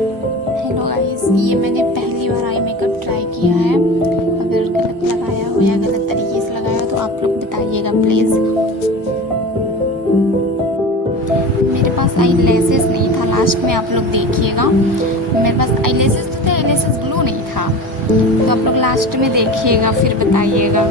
Hello guys, ये मैंने पहली बार आई मेकअप ट्राई किया है। अगर गलत लगाया हो या गलत तरीके से लगाया हो तो आप लोग बताइएगा प्लीज़। मेरे पास आई लेसेस नहीं था, लास्ट में आप लोग देखिएगा। मेरे पास आई लेसेस तो थे, आई लेसेस ग्लू नहीं था, तो आप लोग लास्ट में देखिएगा फिर बताइएगा।